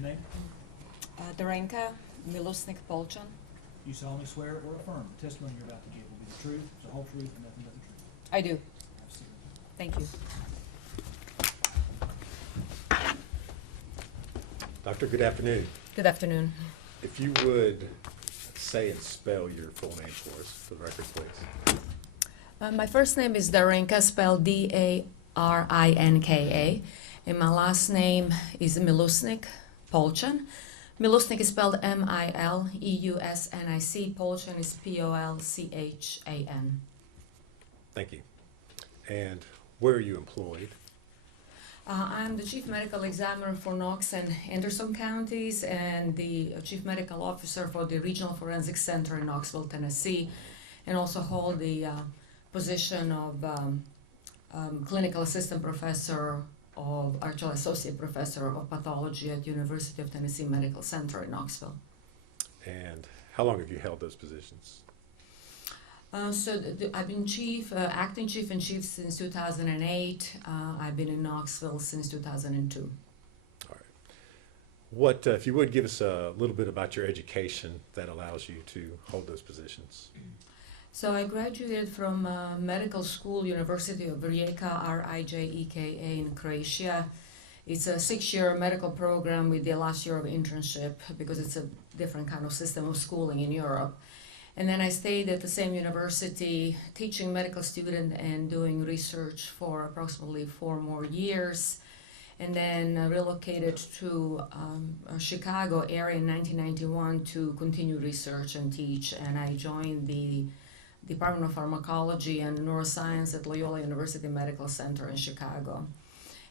your name. Darinka Mileusnic-Polchan. You solemnly swear or affirm the testimony you're about to give will be the truth, the whole truth, and nothing but the truth. I do. Absolutely. Thank you. Doctor, good afternoon. Good afternoon. If you would say and spell your full name for us, for the record, please. My first name is Darinka, spelled Darinka, and my last name is Mileusnic-Polchan. Mileusnic is spelled Mileusnic, Polchan is Polchan. Thank you. And where are you employed? I'm the Chief Medical Examiner for Knox and Anderson counties and the Chief Medical Officer for the Regional Forensic Center in Knoxville, Tennessee, and also hold the position of Clinical Assistant Professor Associate Professor of Pathology at University of Tennessee Medical Center in Knoxville. And how long have you held those positions? I've been acting chief and chief since 2008. I've been in Knoxville since 2002. All right. What, if you would give us a little bit about your education that allows you to hold those positions? So I graduated from medical school, University of Rijeka, R-I-J-E-K-A in Croatia. It's a 6-year medical program with the last year of internship because it's a different kind of system of schooling in Europe. And then I stayed at the same university teaching medical students and doing research for approximately 4 more years. And then relocated to Chicago area in 1991 to continue research and teach. And I joined the Department of Pharmacology and Neuroscience at Loyola University Medical Center in Chicago.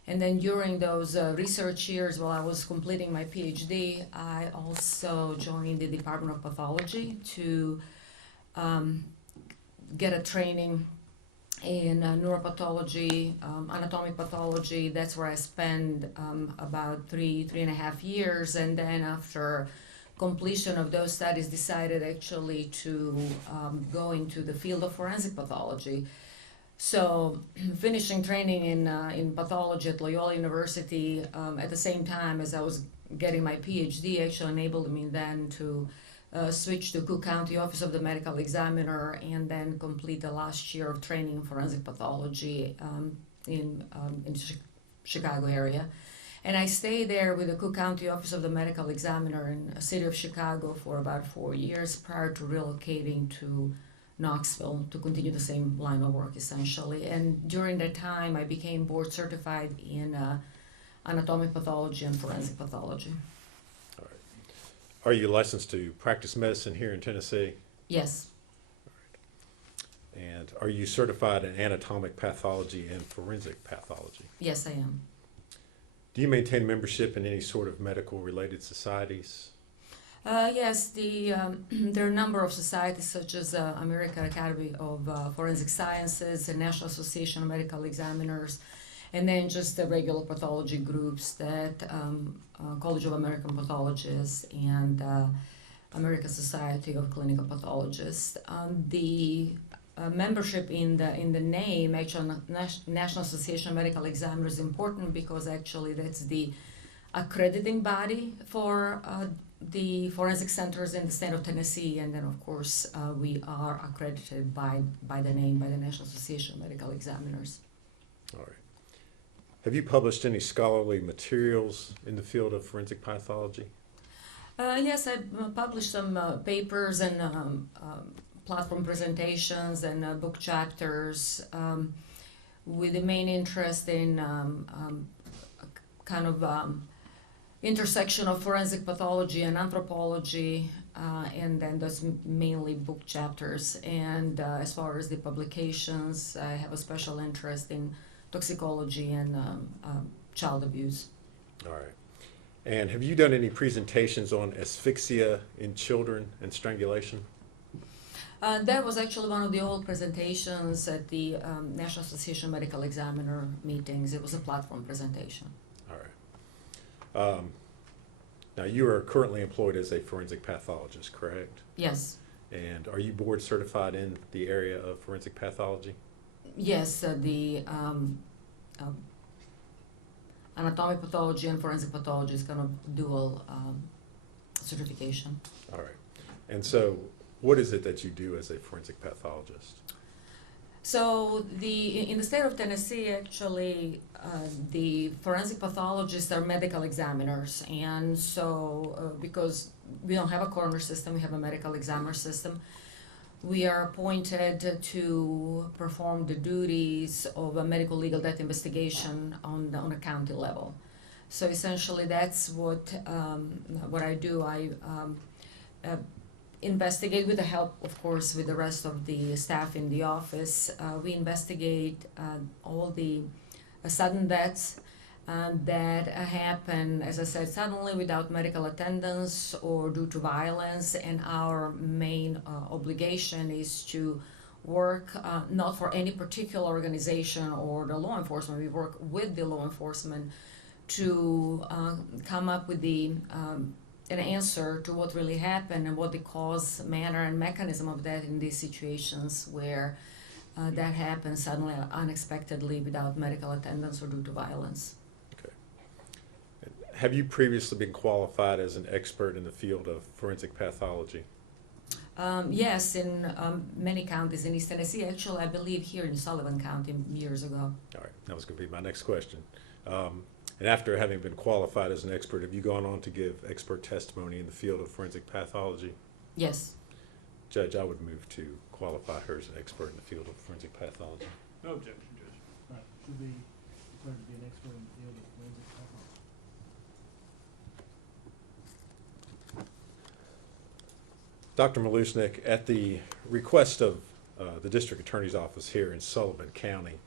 And then during those research years, while I was completing my PhD, I also joined the Department of Pathology to get a training in neuropathology, anatomic pathology. That's where I spent about 3.5 years. And then after completion of those studies, decided actually to go into the field of forensic pathology. So finishing training in pathology at Loyola University at the same time as I was getting my PhD actually enabled me then to switch to Cook County Office of the Medical Examiner and then complete the last year of training in forensic pathology in Chicago area. And I stayed there with the Cook County Office of the Medical Examiner in the city of Chicago for about 4 years prior to relocating to Knoxville to continue the same line of work essentially. And during that time I became board certified in anatomic pathology and forensic pathology. All right. Are you licensed to practice medicine here in Tennessee? Yes. All right. And are you certified in anatomic pathology and forensic pathology? Yes, I am. Do you maintain membership in any sort of medical related societies? Yes, there are a number of societies such as American Academy of Forensic Sciences, the National Association of Medical Examiners, and then just the regular pathology groups that College of American Pathologists and American Society of Clinical Pathologists. The membership in the name, actually National Association of Medical Examiners, is important because actually that's the accrediting body for the forensic centers in the state of Tennessee, and then of course we are accredited by the name, by the National Association of Medical Examiners. All right. Have you published any scholarly materials in the field of forensic pathology? Yes, I published some papers and platform presentations and book chapters with the main interest in kind of intersection of forensic pathology and anthropology, and then those mainly book chapters. And as far as the publications, I have a special interest in toxicology and child abuse. All right. And have you done any presentations on asphyxia in children and strangulation? That was actually one of the old presentations at the National Association of Medical Examiner meetings. It was a platform presentation. All right. Now you are currently employed as a forensic pathologist, correct? Yes. And are you board certified in the area of forensic pathology? Yes, anatomic pathology and forensic pathology is kind of dual certification. All right. And so what is it that you do as a forensic pathologist? So in the state of Tennessee, actually, the forensic pathologists are medical examiners, and so because we don't have a coroner system, we have a medical examiner system. We are appointed to perform the duties of a medical legal death investigation on a county level. So essentially, that's what I do. I investigate with the help, of course, with the rest of the staff in the office. We investigate all the sudden deaths that happen, as I said, suddenly without medical attendance or due to violence. And our main obligation is to work not for any particular organization or the law enforcement. We work with the law enforcement to come up with an answer to what really happened and what the cause, manner, and mechanism of that in these situations where that happens suddenly, unexpectedly, without medical attendance or due to violence. Okay. Have you previously been qualified as an expert in the field of forensic pathology? Yes, in many counties in East Tennessee. Actually, I believe here in Sullivan County years ago. All right, that was going to be my next question. And after having been qualified as an expert, have you gone on to give expert testimony in the field of forensic pathology? Yes. Judge, I would move to qualify her as an expert in the field of forensic pathology. No objection, Judge. Right, should be declared to be an expert in the field of forensic pathology. Dr. Mileusnic, at the request of the District Attorney's Office here in Sullivan County,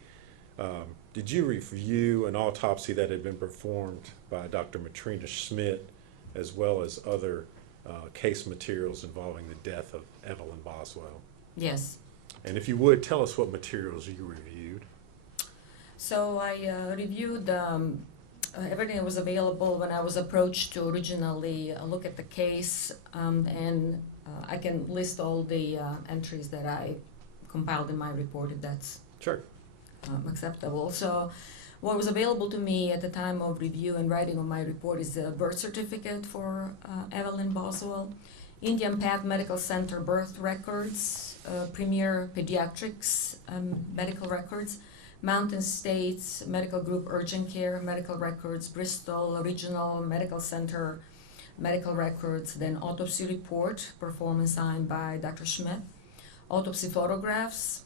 did you review an autopsy that had been performed by Dr. Matrina Schmidt, as well as other case materials involving the death of Evelyn Boswell? Yes. And if you would, tell us what materials you reviewed. So I reviewed everything that was available when I was approached to originally look at the case, and I can list all the entries that I compiled in my report if that's Sure. acceptable. So what was available to me at the time of review and writing of my report is the birth certificate for Evelyn Boswell, Indian Path Medical Center birth records, Premier Pediatrics medical records, Mountain States Medical Group Urgent Care medical records, Bristol Regional Medical Center medical records, then autopsy report performed and signed by Dr. Schmidt, autopsy photographs,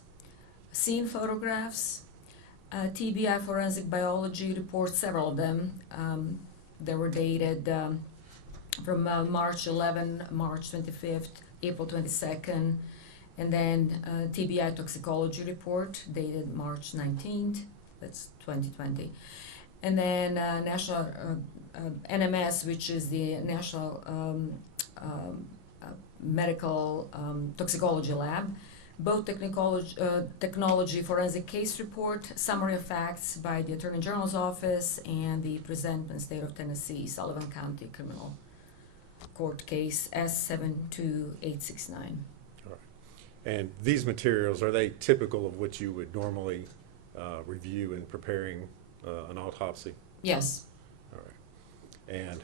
scene photographs, TBI forensic biology reports, several of them. They were dated from March 11, March 25th, April 22nd, and then TBI toxicology report dated March 19th, that's 2020. And then National NMS, which is the National Medical Toxicology Lab, both technology forensic case report, summary of facts by the Attorney General's Office, and the presentment State of Tennessee, Sullivan County Criminal Court case S72869. All right. And these materials, are they typical of what you would normally review in preparing an autopsy? Yes. All right. And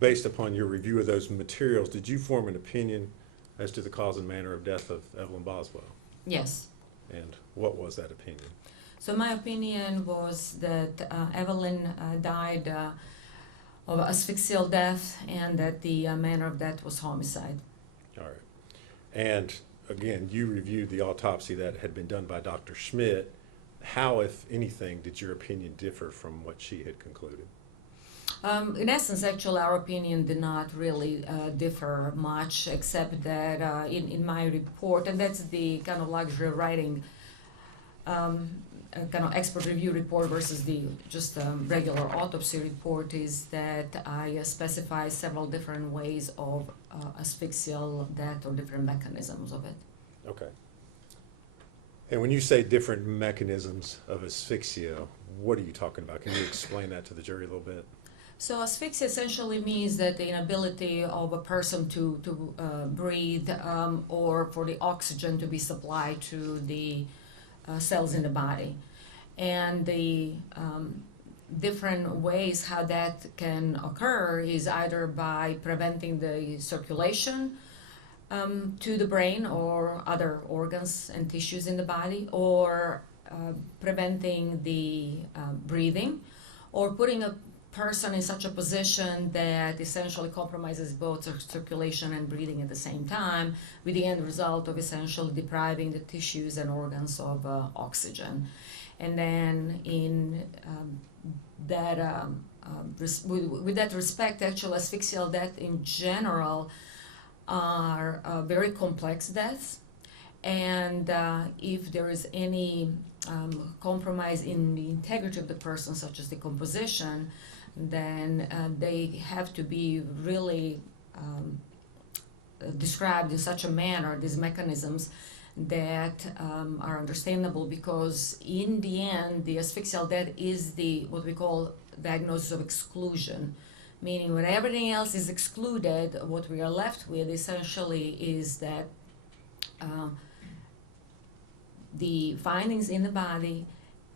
based upon your review of those materials, did you form an opinion as to the cause and manner of death of Evelyn Boswell? Yes. And what was that opinion? So my opinion was that Evelyn died of asphyxial death, and that the manner of death was homicide. All right. And again, you reviewed the autopsy that had been done by Dr. Schmidt. How, if anything, did your opinion differ from what she had concluded? In essence, actually, our opinion did not really differ much, except that in my report, and that's the kind of luxury of writing a kind of expert review report versus the just regular autopsy report, is that I specify several different ways of asphyxial death or different mechanisms of it. Okay. And when you say different mechanisms of asphyxia, what are you talking about? Can you explain that to the jury a little bit? So asphyxia essentially means that the inability of a person to breathe or for the oxygen to be supplied to the cells in the body. And the different ways how that can occur is either by preventing the circulation to the brain or other organs and tissues in the body, or preventing the breathing, or putting a person in such a position that essentially compromises both circulation and breathing at the same time, with the end result of essentially depriving the tissues and organs of oxygen. And then in with that respect, actual asphyxial death in general are very complex deaths, and if there is any compromise in the integrity of the person, such as decomposition, then they have to be really described in such a manner, these mechanisms, that are understandable, because in the end, the asphyxial death is what we call diagnosis of exclusion, meaning when everything else is excluded, what we are left with essentially is that the findings in the body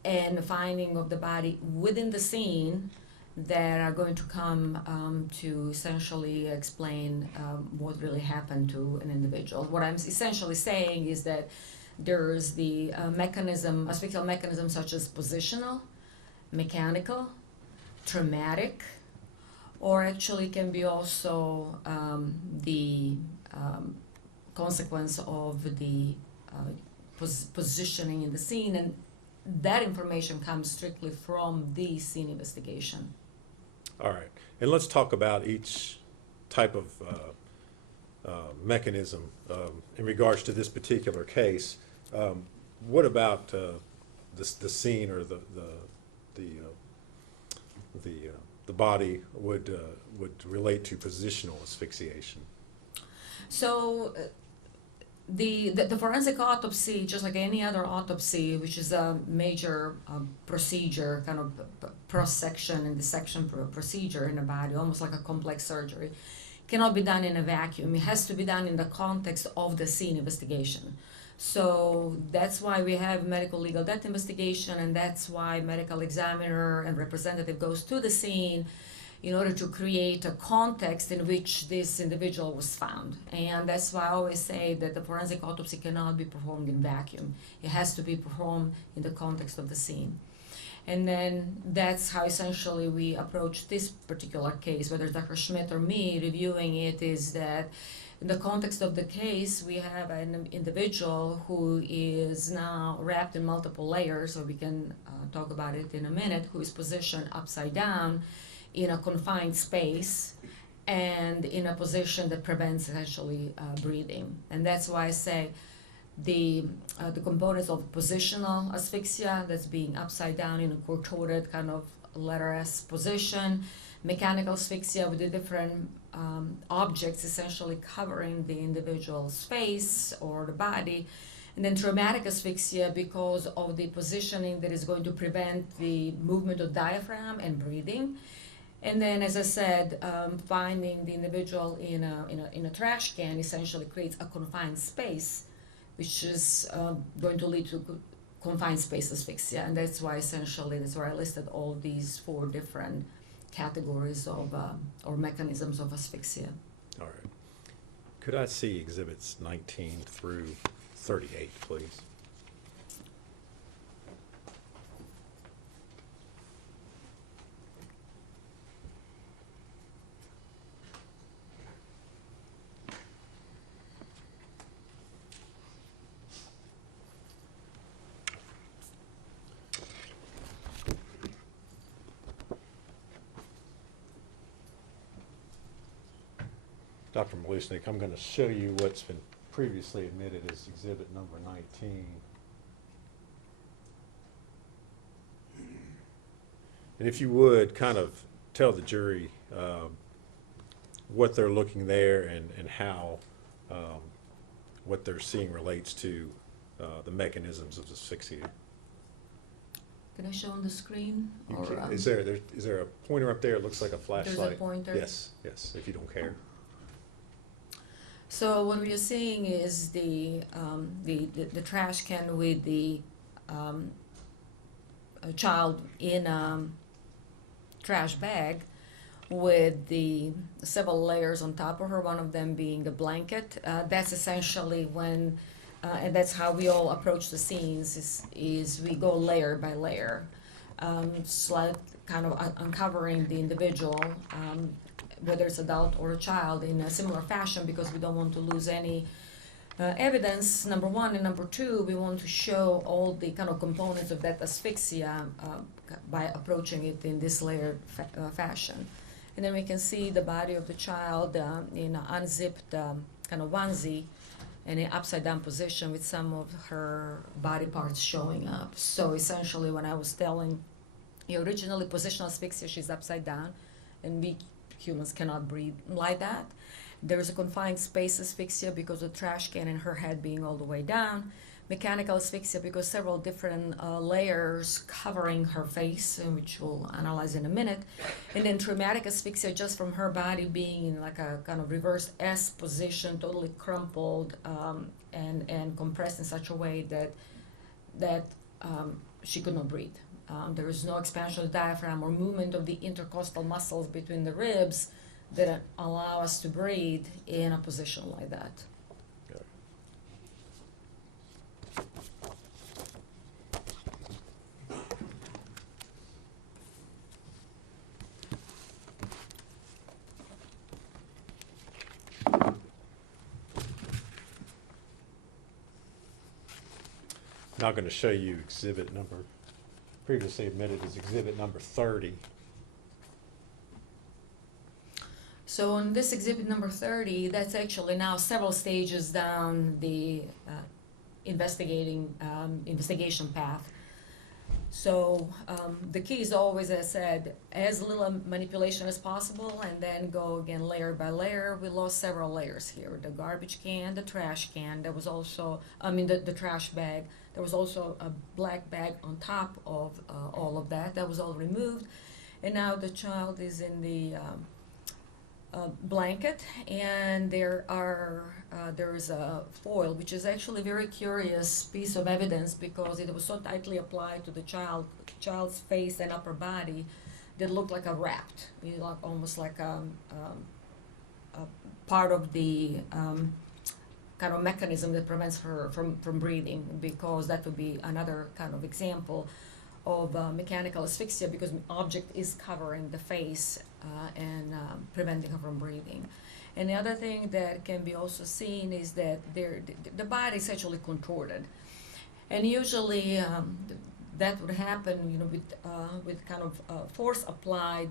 and the finding of the body within the scene that are going to come to essentially explain what really happened to an individual. What I'm essentially saying is that there's the asphyxial mechanism such as positional, mechanical, traumatic, or actually can be also the consequence of the positioning in the scene, and that information comes strictly from the scene investigation. All right, and let's talk about each type of mechanism in regards to this particular case. What about the scene or the body would relate to positional asphyxiation? So the forensic autopsy, just like any other autopsy, which is a major procedure, kind of cross-section and dissection procedure in the body, almost like a complex surgery, cannot be done in a vacuum. It has to be done in the context of the scene investigation. So that's why we have medical legal death investigation, and that's why medical examiner and representative goes to the scene in order to create a context in which this individual was found. And that's why I always say that the forensic autopsy cannot be performed in vacuum. It has to be performed in the context of the scene. And then that's how essentially we approach this particular case, whether it's Dr. Schmidt or me reviewing it, is that in the context of the case, we have an individual who is now wrapped in multiple layers, or we can talk about it in a minute, who is positioned upside down in a confined space and in a position that prevents essentially breathing. And that's why I say the components of positional asphyxia, that's being upside down in a contorted kind of letter S position, mechanical asphyxia with the different objects essentially covering the individual's face or the body, and then traumatic asphyxia because of the positioning that is going to prevent the movement of diaphragm and breathing. And then, as I said, finding the individual in a trash can essentially creates a confined space, which is going to lead to confined space asphyxia. And that's why essentially, that's where I listed all these 4 different categories of or mechanisms of asphyxia. All right. Could I see exhibits 19 through 38, please? Dr. Mileusnic, I'm going to show you what's been previously admitted as exhibit number 19. And if you would, kind of tell the jury what they're looking there and how what they're seeing relates to the mechanisms of asphyxia. Can I show on the screen? Is there a pointer up there? It looks like a flashlight. There's a pointer? Yes, if you don't care. So what we are seeing is the trash can with the child in trash bag with the several layers on top of her, one of them being a blanket. That's essentially when, and that's how we all approach the scenes, is we go layer by layer, slight kind of uncovering the individual, whether it's adult or a child, in a similar fashion, because we don't want to lose any evidence, number one, and number two, we want to show all the kind of components of that asphyxia by approaching it in this layered fashion. And then we can see the body of the child in an unzipped kind of onesie in an upside down position with some of her body parts showing up. So essentially, when I was telling you originally positional asphyxia, she's upside down, and we humans cannot breathe like that. There is a confined space asphyxia because of the trash can and her head being all the way down. Mechanical asphyxia because several different layers covering her face, which we'll analyze in a minute. And then traumatic asphyxia just from her body being in like a kind of reversed S position, totally crumpled and compressed in such a way that she could not breathe. There is no expansion of the diaphragm or movement of the intercostal muscles between the ribs that allow us to breathe in a position like that. Now I'm going to show you exhibit number, previously admitted as exhibit number 30. So on this exhibit number 30, that's actually now several stages down the investigation path. So the key is always, as I said, as little manipulation as possible, and then go again layer by layer. We lost several layers here. The garbage can, the trash can, there was also, the trash bag. There was also a black bag on top of all of that. That was all removed. And now the child is in the blanket, and there is a foil, which is actually a very curious piece of evidence because it was so tightly applied to the child's face and upper body that looked like a wrapped, almost like a part of the kind of mechanism that prevents her from breathing, because that would be another kind of example of mechanical asphyxia because the object is covering the face and preventing her from breathing. And the other thing that can be also seen is that the body is actually contorted, and usually that would happen, with kind of force applied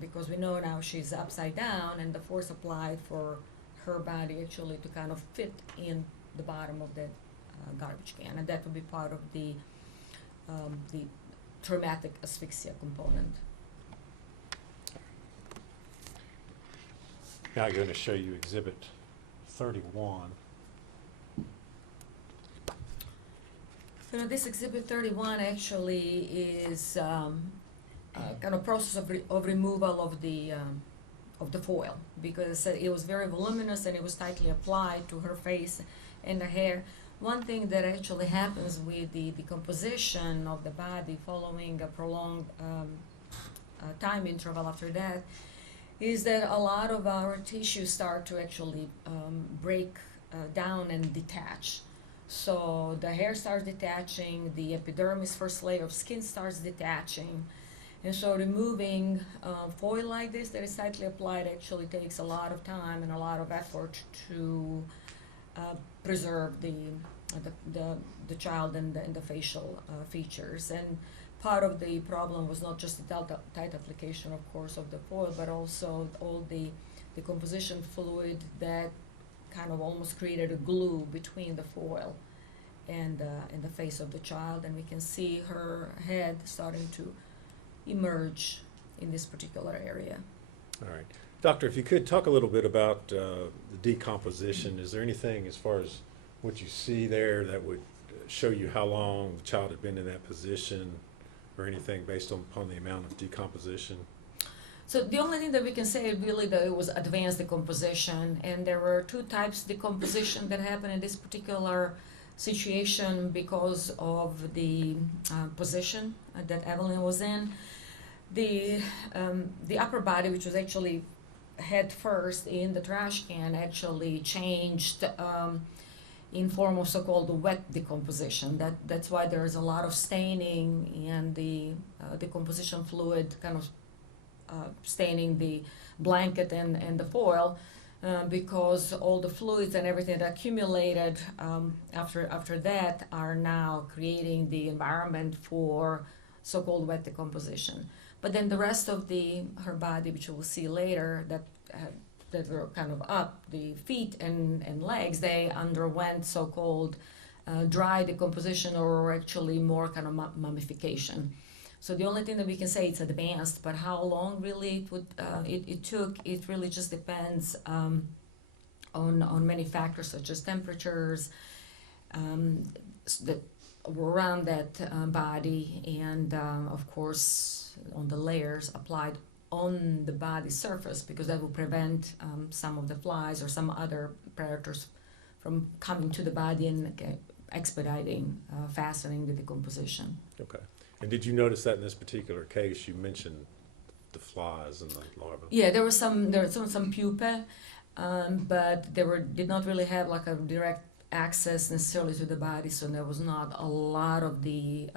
because we know now she's upside down, and the force applied for her body actually to kind of fit in the bottom of that garbage can, and that would be part of the traumatic asphyxia component. Now I'm going to show you exhibit 31. This exhibit 31 actually is kind of process of removal of the foil, because it was very voluminous and it was tightly applied to her face and the hair. One thing that actually happens with the decomposition of the body following a prolonged time interval after that is that a lot of our tissues start to actually break down and detach. So the hair starts detaching, the epidermis, first layer of skin, starts detaching. And so removing foil like this that is tightly applied actually takes a lot of time and a lot of effort to preserve the child and the facial features. And part of the problem was not just the tight application, of course, of the foil, but also all the composition fluid that kind of almost created a glue between the foil and the face of the child. And we can see her head starting to emerge in this particular area. All right. Doctor, if you could talk a little bit about the decomposition. Is there anything as far as what you see there that would show you how long the child had been in that position, or anything based upon the amount of decomposition? So the only thing that we can say really that it was advanced decomposition, and there were two types of decomposition that happened in this particular situation because of the position that Evelyn was in. The upper body, which was actually head first in the trash can, actually changed in form of so-called wet decomposition. That's why there's a lot of staining, and the decomposition fluid kind of staining the blanket and the foil, because all the fluids and everything that accumulated after that are now creating the environment for so-called wet decomposition. But then the rest of her body, which we'll see later, that were kind of up, the feet and legs, they underwent so-called dry decomposition, or actually more kind of mummification. So the only thing that we can say it's advanced, but how long really it took, it really just depends on many factors, such as temperatures that were around that body, and of course on the layers applied on the body surface, because that will prevent some of the flies or some other predators from coming to the body and expediting, fastening the decomposition. Okay. And did you notice that in this particular case, you mentioned the flies and the larvae? Yeah, there was some pupae, but did not really have like a direct access necessarily to the body, so there was not a lot of the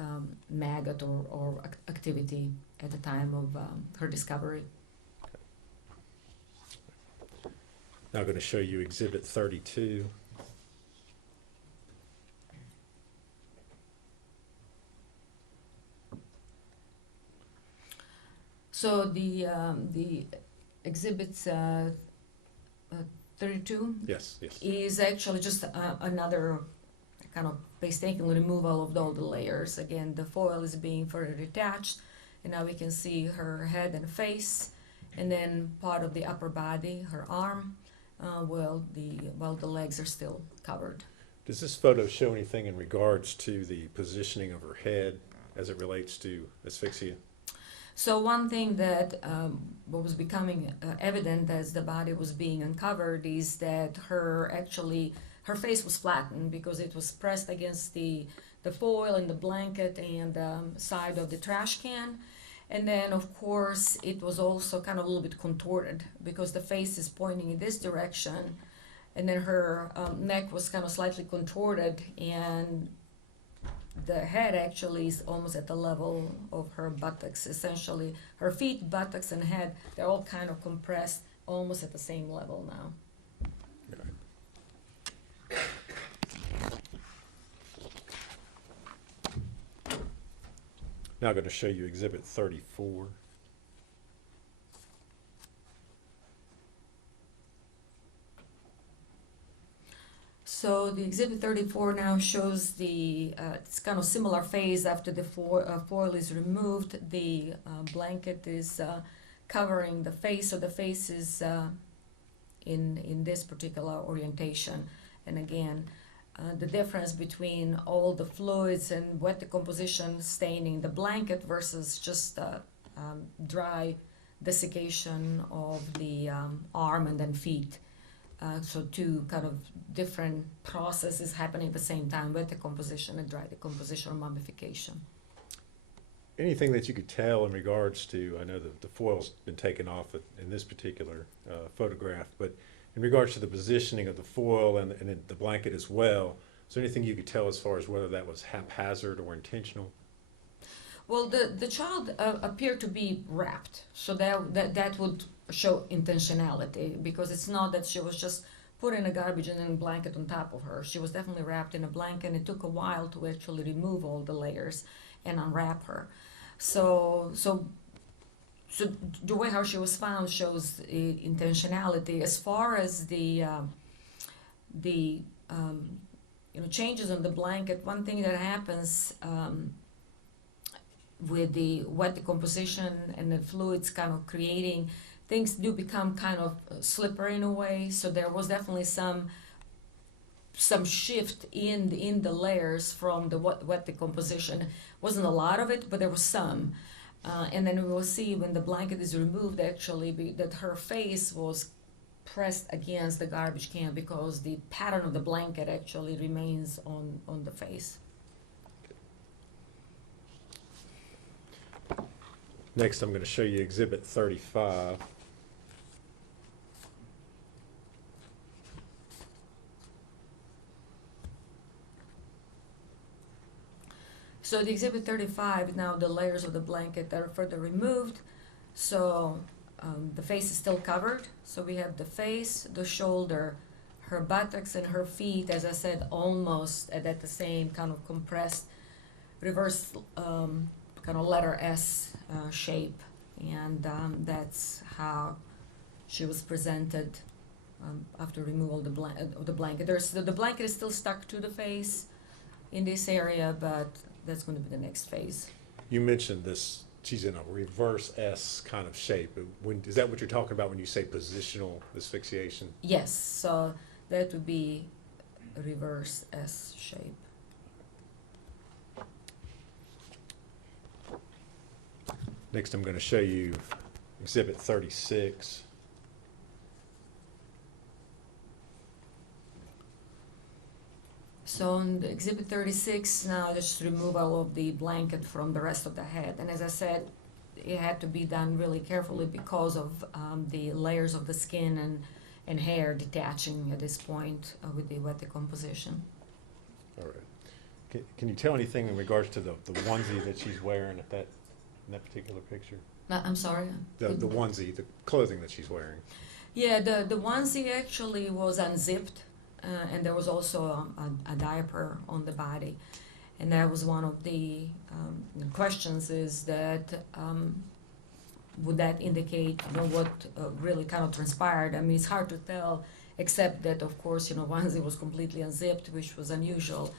maggot or activity at the time of her discovery. Okay. Now I'm going to show you Exhibit 32. So the exhibits 32 Yes. is actually just another kind of painstakingly removal of all the layers. Again, the foil is being further detached, and now we can see her head and face, and then part of the upper body, her arm, while the legs are still covered. Does this photo show anything in regards to the positioning of her head as it relates to asphyxia? So one thing that what was becoming evident as the body was being uncovered is that her face was flattened, because it was pressed against the foil and the blanket and side of the trash can. And then, of course, it was also kind of a little bit contorted, because the face is pointing in this direction, and then her neck was kind of slightly contorted, and the head actually is almost at the level of her buttocks. Essentially, her feet, buttocks, and head, they're all kind of compressed almost at the same level now. Now I'm going to show you Exhibit 34. So the Exhibit 34 now shows it's kind of similar phase after the foil is removed. The blanket is covering the face, so the face is in this particular orientation. And again, the difference between all the fluids and wet decomposition staining the blanket versus just dry desiccation of the arm and then feet. So two kind of different processes happening at the same time, wet decomposition and dry decomposition or mummification. Anything that you could tell in regards to, I know that the foil's been taken off in this particular photograph, but in regards to the positioning of the foil and the blanket as well, is there anything you could tell as far as whether that was haphazard or intentional? Well, the child appeared to be wrapped, so that would show intentionality, because it's not that she was just put in a garbage and then a blanket on top of her. She was definitely wrapped in a blanket, and it took a while to actually remove all the layers and unwrap her. So the way how she was found shows intentionality. As far as the changes on the blanket, one thing that happens with the wet decomposition and the fluids kind of creating, things do become kind of slippery in a way. So there was definitely some shift in the layers from the wet decomposition. Wasn't a lot of it, but there was some. And then we will see when the blanket is removed, actually, that her face was pressed against the garbage can, because the pattern of the blanket actually remains on the face. Next, I'm going to show you Exhibit 35. So the Exhibit 35, now the layers of the blanket are further removed. So the face is still covered. So we have the face, the shoulder, her buttocks and her feet, as I said, almost at the same kind of compressed, reverse kind of letter S shape. And that's how she was presented after removal of the blanket. The blanket is still stuck to the face in this area, but that's going to be the next phase. You mentioned this, she's in a reverse S kind of shape. Is that what you're talking about when you say positional asphyxiation? Yes, so that would be a reverse S shape. Next, I'm going to show you Exhibit 36. So on the Exhibit 36, now just removal of the blanket from the rest of the head. And as I said, it had to be done really carefully because of the layers of the skin and hair detaching at this point with the wet decomposition. All right. Can you tell anything in regards to the onesie that she's wearing in that particular picture? I'm sorry? The onesie, the clothing that she's wearing. Yeah, the onesie actually was unzipped. And there was also a diaper on the body. And that was one of the questions, is that would that indicate what really kind of transpired? I mean, it's hard to tell, except that, of course, onesie was completely unzipped, which was unusual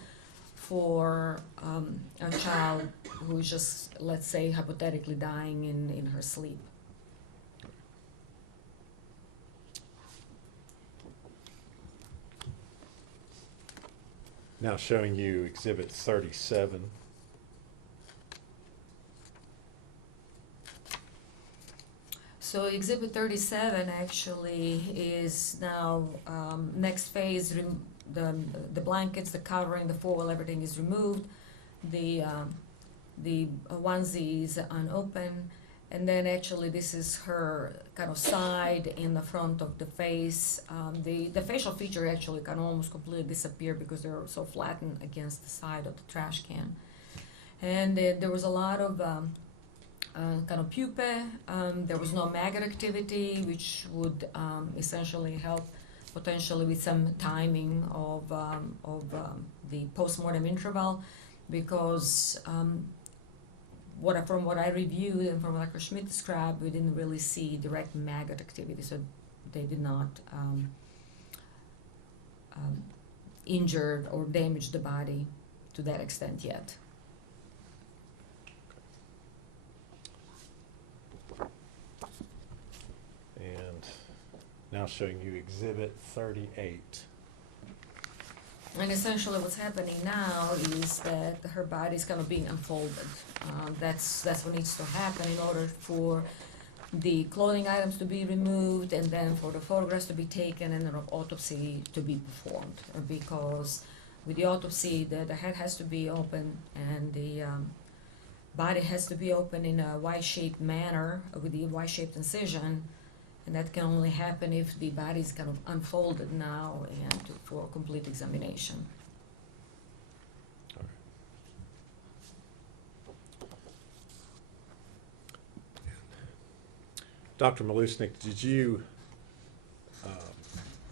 for a child who's just, let's say, hypothetically dying in her sleep. Now showing you Exhibit 37. So Exhibit 37 actually is now next phase. The blankets, the covering, the foil, everything is removed. The onesie is unopened. And then actually this is her kind of side in the front of the face. The facial feature actually can almost completely disappear because they're so flattened against the side of the trash can. And there was a lot of kind of pupae. There was no maggot activity, which would essentially help potentially with some timing of the postmortem interval, because from what I reviewed and from what Dr. Schmidt described, we didn't really see direct maggot activity, so they did not injure or damage the body to that extent yet. And now showing you Exhibit 38. And essentially what's happening now is that her body's kind of being unfolded. That's what needs to happen in order for the clothing items to be removed, and then for the photographs to be taken and an autopsy to be performed. Because with the autopsy, the head has to be open and the body has to be open in a Y-shaped manner with the Y-shaped incision. And that can only happen if the body is kind of unfolded now and for complete examination. All right. Dr. Mileusnic, did you,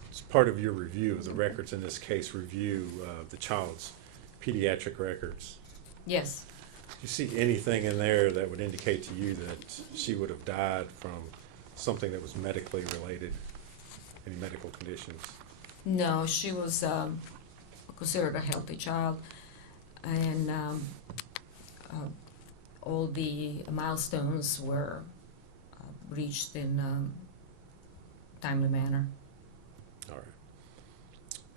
as part of your review of the records in this case, review the child's pediatric records? Yes. Do you see anything in there that would indicate to you that she would have died from something that was medically related, any medical conditions? No, she was considered a healthy child, and all the milestones were reached in timely manner. All right.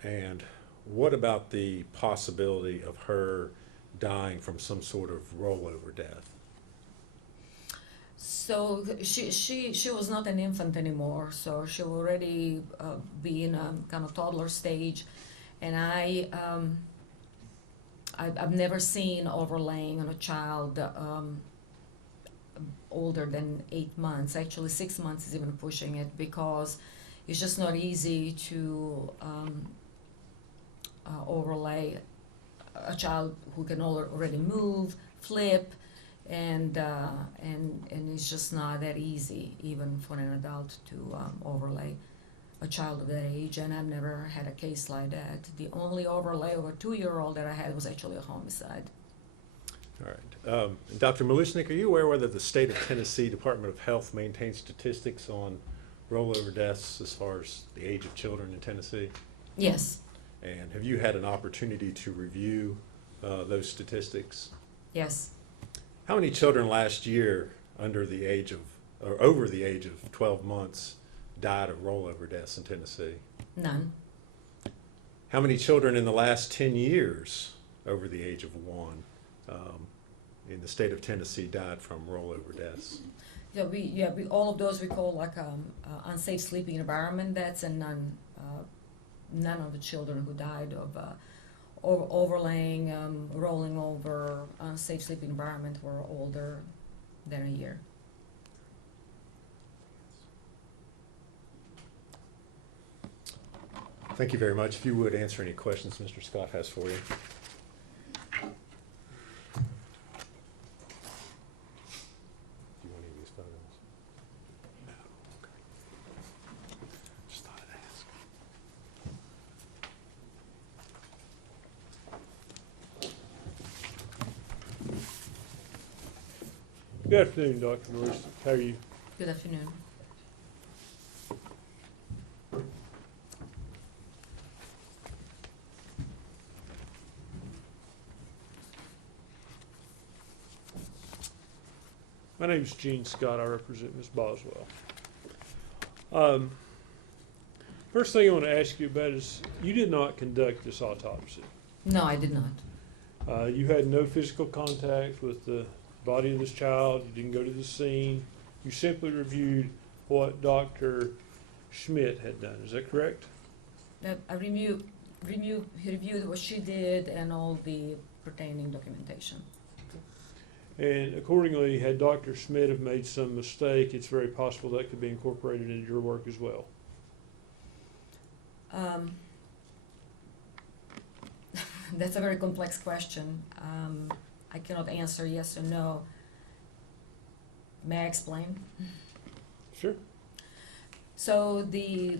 And what about the possibility of her dying from some sort of rollover death? So she was not an infant anymore, so she would already be in a kind of toddler stage, and I've never seen overlaying on a child older than 8 months. Actually, 6 months is even pushing it, because it's just not easy to overlay a child who can already move, flip, and it's just not that easy, even for an adult, to overlay a child of that age. And I've never had a case like that. The only overlay of a 2-year-old that I had was actually a homicide. All right. Dr. Mileusnic, are you aware whether the state of Tennessee Department of Health maintains statistics on rollover deaths as far as the age of children in Tennessee? Yes. And have you had an opportunity to review those statistics? Yes. How many children last year under the age of, or over the age of 12 months died of rollover deaths in Tennessee? None. How many children in the last 10 years over the age of 1 in the state of Tennessee died from rollover deaths? We all of those we call like unsafe sleeping environment deaths, and none of the children who died of overlaying, rolling over, unsafe sleeping environment were older than a year. Thank you very much. If you would answer any questions Mr. Scott has for you. Do you want any of these photos? No. Okay. Just thought I'd ask. Good afternoon, Dr. Mileusnic. How are you? Good afternoon. My name is Gene Scott. I represent Ms. Boswell. First thing I want to ask you about is you did not conduct this autopsy. No, I did not. You had no physical contact with the body of this child. You didn't go to the scene. You simply reviewed what Dr. Schmidt had done. Is that correct? I reviewed what she did and all the pertaining documentation. And accordingly, had Dr. Schmidt have made some mistake, it's very possible that could be incorporated into your work as well. That's a very complex question. I cannot answer yes or no. May I explain? Sure. So the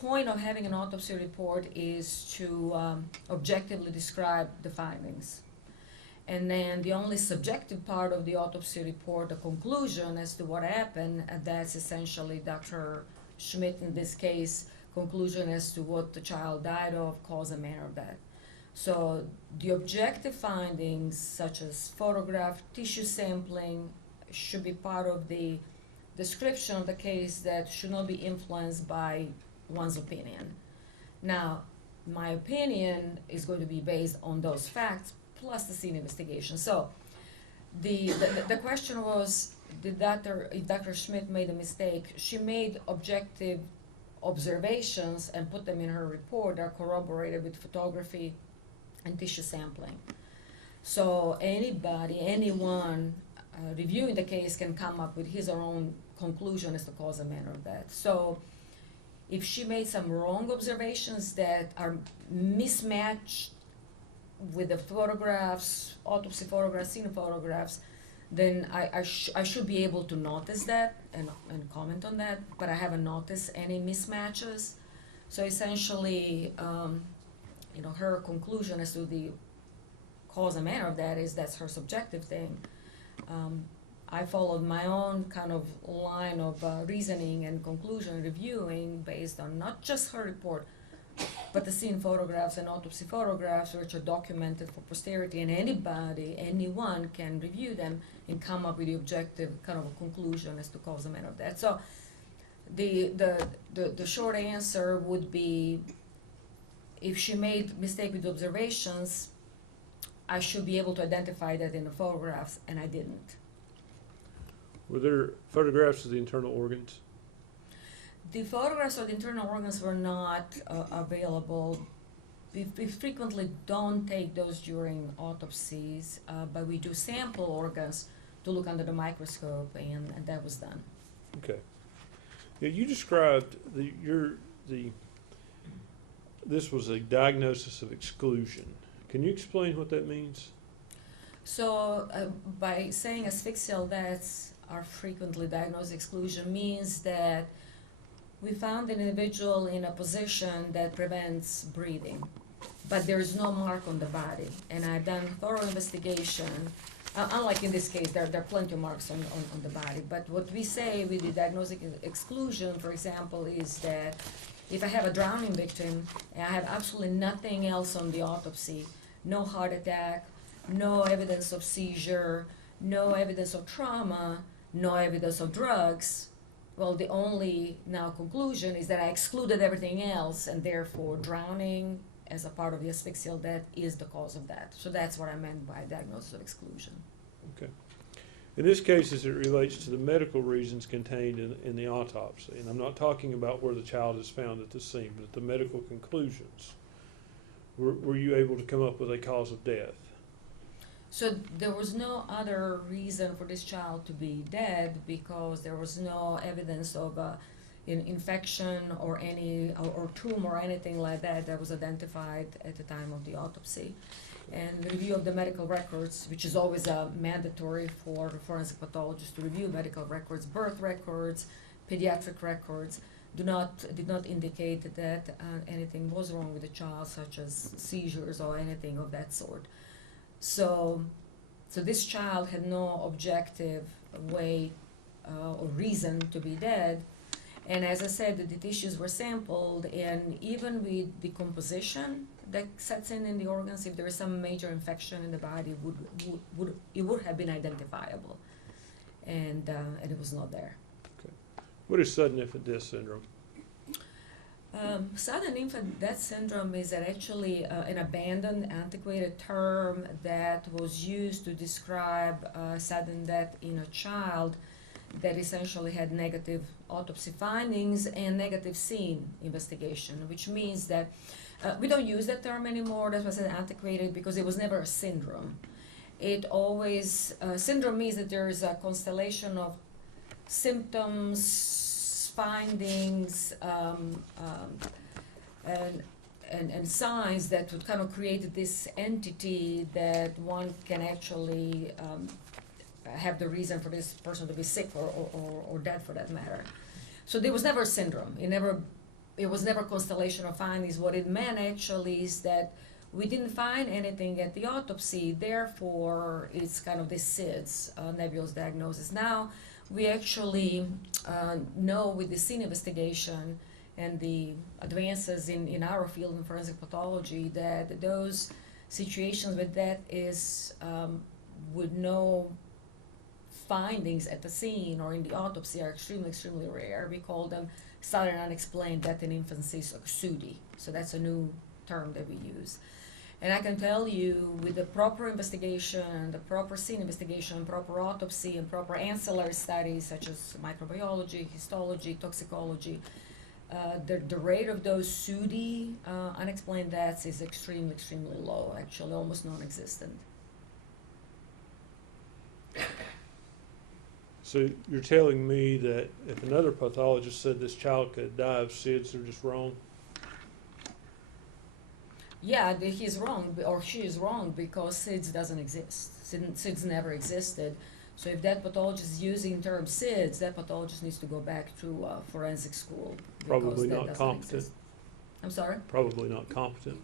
point of having an autopsy report is to objectively describe the findings. And then the only subjective part of the autopsy report, the conclusion as to what happened, that's essentially Dr. Schmidt, in this case, conclusion as to what the child died of, cause and manner of death. So the objective findings, such as photograph, tissue sampling, should be part of the description of the case that should not be influenced by one's opinion. Now, my opinion is going to be based on those facts plus the scene investigation. So the question was, if Dr. Schmidt made a mistake? She made objective observations and put them in her report that are corroborated with photography and tissue sampling. So anyone reviewing the case can come up with his or her own conclusion as to cause and manner of death. So if she made some wrong observations that are mismatched with the photographs, autopsy photographs, scene photographs, then I should be able to notice that and comment on that, but I haven't noticed any mismatches. So essentially, her conclusion as to the cause and manner of that is that's her subjective thing. I followed my own kind of line of reasoning and conclusion reviewing based on not just her report, but the scene photographs and autopsy photographs, which are documented for posterity, and anyone can review them and come up with the objective kind of a conclusion as to cause and manner of death. So the short answer would be, if she made mistake with observations, I should be able to identify that in the photographs, and I didn't. Were there photographs of the internal organs? The photographs of the internal organs were not available. We frequently don't take those during autopsies, but we do sample organs to look under the microscope, and that was done. Okay. Yeah, you described this was a diagnosis of exclusion. Can you explain what that means? So by saying asphyxial deaths are frequently diagnosed exclusion means that we found an individual in a position that prevents breathing, but there is no mark on the body. And I've done thorough investigation. Unlike in this case, there are plenty of marks on the body. But what we say with the diagnostic exclusion, for example, is that if I have a drowning victim and I have absolutely nothing else on the autopsy, no heart attack, no evidence of seizure, no evidence of trauma, no evidence of drugs, well, the only now conclusion is that I excluded everything else, and therefore drowning as a part of the asphyxial death is the cause of that. So that's what I meant by diagnosis of exclusion. Okay. In this case, as it relates to the medical reasons contained in the autopsy, and I'm not talking about where the child is found at the scene, but at the medical conclusions, were you able to come up with a cause of death? So there was no other reason for this child to be dead because there was no evidence of infection or any or tumor or anything like that was identified at the time of the autopsy. And the review of the medical records, which is always mandatory for forensic pathologists to review medical records, birth records, pediatric records, did not indicate that anything was wrong with the child, such as seizures or anything of that sort. So this child had no objective way or reason to be dead. And as I said, the tissues were sampled, and even with decomposition that sets in the organs, if there is some major infection in the body, it would have been identifiable, and it was not there. Okay. What is sudden infant death syndrome? Sudden infant death syndrome is actually an abandoned, antiquated term that was used to describe sudden death in a child that essentially had negative autopsy findings and negative scene investigation, which means that we don't use that term anymore. That was antiquated because it was never a syndrome. It always, syndrome means that there is a constellation of symptoms, findings, and signs that would kind of create this entity that one can actually have the reason for this person to be sick or dead for that matter. So there was never a syndrome. It was never a constellation of findings. What it meant actually is that we didn't find anything at the autopsy, therefore it's kind of this SIDS, nebulous diagnosis. Now we actually know with the scene investigation and the advances in our field in forensic pathology that those situations where death is with no findings at the scene or in the autopsy are extremely, extremely rare. We call them sudden unexplained death in infancy, so SUDI. So that's a new term that we use. And I can tell you with the proper investigation, the proper scene investigation, proper autopsy, and proper ancillary studies such as microbiology, histology, toxicology, the rate of those SUDI unexplained deaths is extremely, extremely low, actually almost non-existent. So you're telling me that if another pathologist said this child could die of SIDS, they're just wrong? Yeah, he's wrong, or she is wrong, because SIDS doesn't exist. SIDS never existed. So if that pathologist is using the term SIDS, that pathologist needs to go back to forensic school. Probably not competent. Exist. I'm sorry? Probably not competent.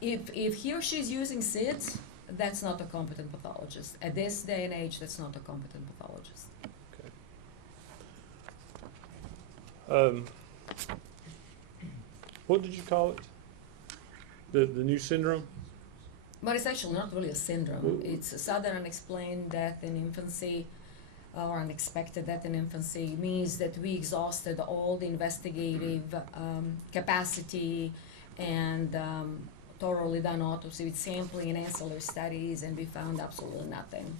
If he or she is using SIDS, that's not a competent pathologist. At this day and age, that's not a competent pathologist. Okay. What did you call it? The new syndrome? But it's actually not really a syndrome. It's a sudden unexplained death in infancy or unexpected death in infancy. It means that we exhausted all the investigative capacity and thoroughly done autopsy with sampling and ancillary studies, and we found absolutely nothing.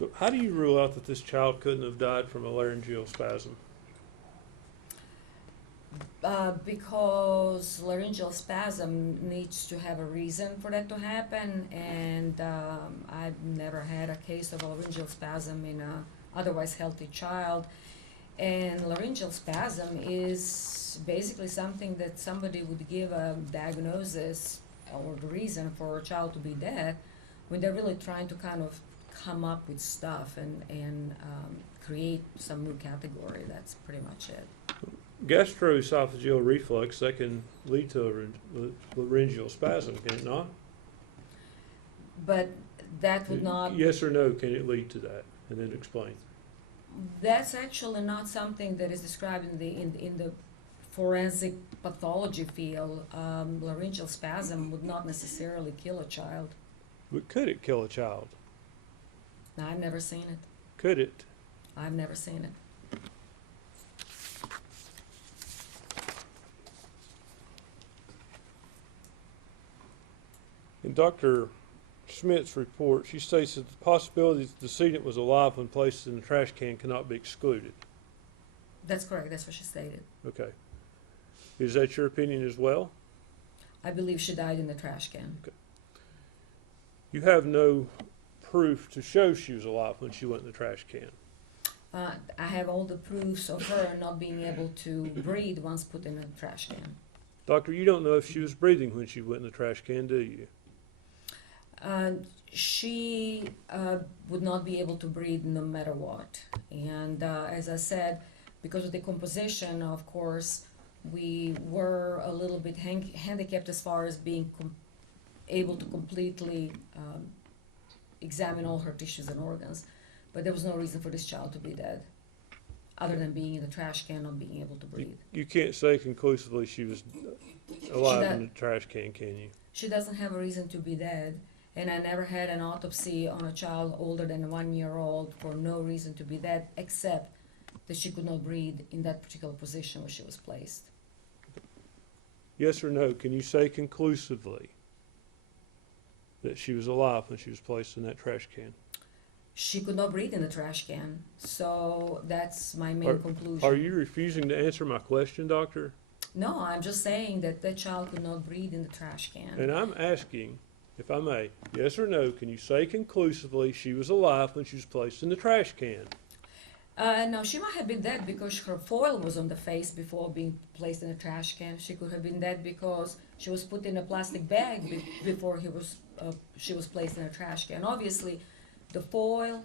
So how do you rule out that this child couldn't have died from a laryngeal spasm? Because laryngeal spasm needs to have a reason for that to happen, and I've never had a case of a laryngeal spasm in a otherwise healthy child. And laryngeal spasm is basically something that somebody would give a diagnosis or the reason for a child to be dead when they're really trying to kind of come up with stuff and create some new category. That's pretty much it. Gastroesophageal reflux, that can lead to a laryngeal spasm, can it not? But that would not. Yes or no, can it lead to that? And then explain. That's actually not something that is described in the forensic pathology field. Laryngeal spasm would not necessarily kill a child. But could it kill a child? I've never seen it. Could it? I've never seen it. In Dr. Schmidt's report, she states that the possibility that the decedent was alive when placed in the trash can cannot be excluded. That's correct. That's what she stated. Okay. Is that your opinion as well? I believe she died in the trash can. Okay. You have no proof to show she was alive when she went in the trash can. I have all the proofs of her not being able to breathe once put in a trash can. Doctor, you don't know if she was breathing when she went in the trash can, do you? She would not be able to breathe no matter what. And as I said, because of the composition, of course, we were a little bit handicapped as far as being able to completely examine all her tissues and organs. But there was no reason for this child to be dead, other than being in the trash can, not being able to breathe. You can't say conclusively she was alive in the trash can you? She doesn't have a reason to be dead. And I never had an autopsy on a child older than 1 year old for no reason to be dead, except that she could not breathe in that particular position where she was placed. Yes or no, can you say conclusively that she was alive when she was placed in that trash can? She could not breathe in the trash can, so that's my main conclusion. Are you refusing to answer my question, doctor? No, I'm just saying that that child could not breathe in the trash can. And I'm asking, if I may, yes or no, can you say conclusively she was alive when she was placed in the trash can? No, she might have been dead because her foil was on the face before being placed in a trash can. She could have been dead because she was put in a plastic bag before she was placed in a trash can. Obviously, the foil,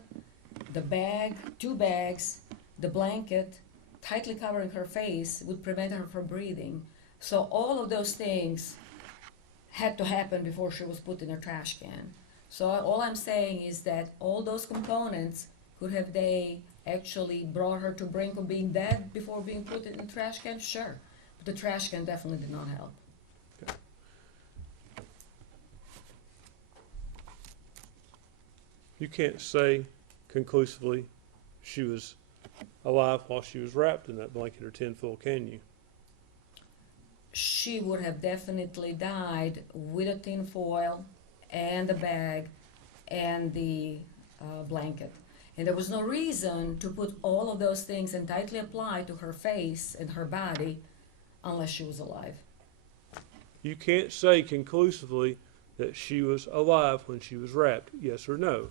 the bag, 2 bags, the blanket, tightly covering her face would prevent her from breathing. So all of those things had to happen before she was put in a trash can. So all I'm saying is that all those components, could have they actually brought her to brink of being dead before being put in the trash can? Sure. But the trash can definitely did not help. Okay. You can't say conclusively she was alive while she was wrapped in that blanket or tinfoil, can you? She would have definitely died with a tin foil and the bag and the blanket. And there was no reason to put all of those things and tightly apply to her face and her body unless she was alive. You can't say conclusively that she was alive when she was wrapped, yes or no?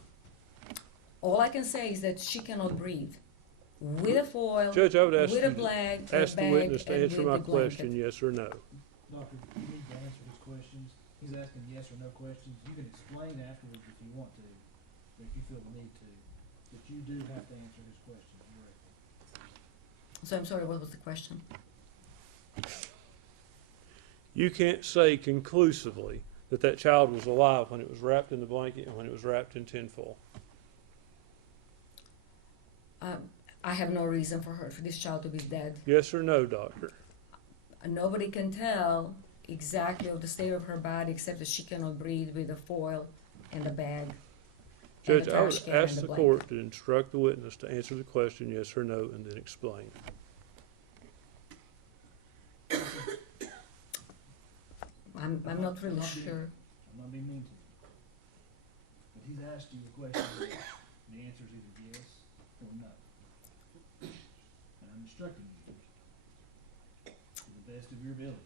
All I can say is that she cannot breathe. With a foil, Judge, I would ask with you a bag, to ask the witness to and answer with my the blanket. question, yes or no. Doctor, you need to answer his questions. He's asking yes or no questions. You can explain afterwards if you want to, or if you feel the need to. But you do have to answer his questions directly. So I'm sorry, what was the question? You can't say conclusively that that child was alive when it was wrapped in the blanket and when it was wrapped in tinfoil. I have no reason for this child to be dead. Yes or no, doctor? Nobody can tell exactly of the state of her body except that she cannot breathe with a foil and a bag. Judge, and a I would trash can ask and a the blanket. court to instruct the witness to answer the question yes or no and then explain. I'm not really sure. I'm not being mean to you. But he's asked you the question. The answer is either yes or no. And I'm instructing you to the best of your ability.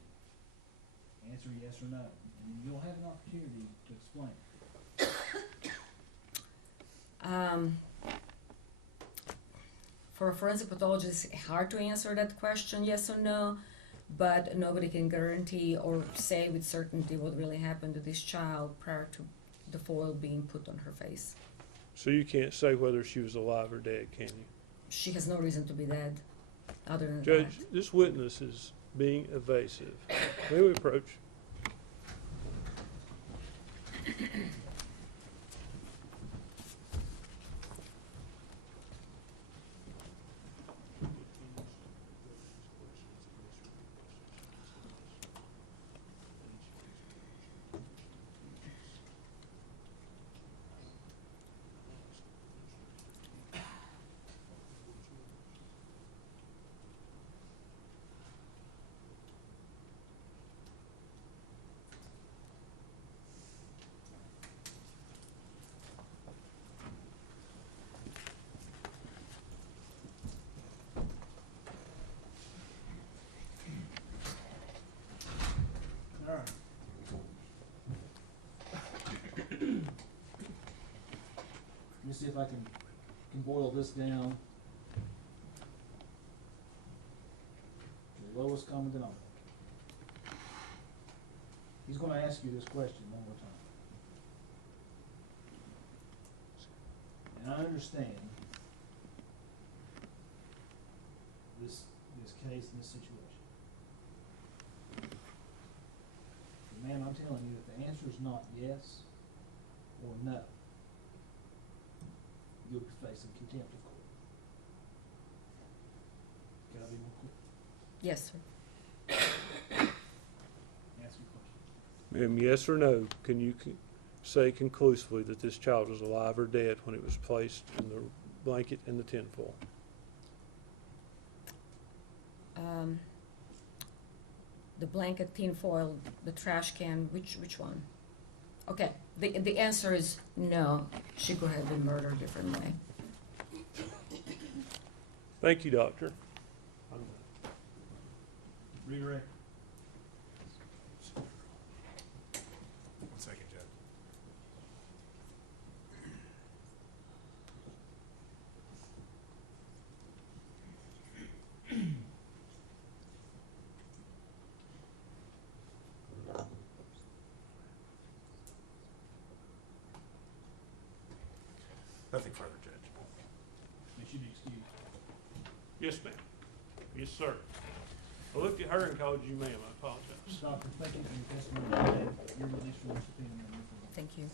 Answer yes or no, and then you'll have an opportunity to explain. For a forensic pathologist, it's hard to answer that question, yes or no, but nobody can guarantee or say with certainty what really happened to this child prior to the foil being put on her face. So you can't say whether she was alive or dead, can you? She has no reason to be dead, other than Judge, this witness is being evasive. May we approach? All right. Let me see if I can boil this down to the lowest common denominator. He's going to ask you this question one more time. And I understand this case and this situation. But ma'am, I'm telling you, if the answer is not yes or no, you'll be facing contempt of court. Can I be more clear? yes, sir. Ask your question. Ma'am, yes or no, can you say conclusively that this child was alive or dead when it was placed in the blanket and the tinfoil? The blanket, tin foil, the trash can, which one? Okay, the answer is no. She could have been murdered a different way. Thank you, doctor. Redirect. One second, Judge. Nothing further, Judge. They should be excused. Yes, ma'am. Yes, sir. I looked at her and called you ma'am. I apologize. Doctor, thank you for your testimony today. Your release from the subpoena. Thank you.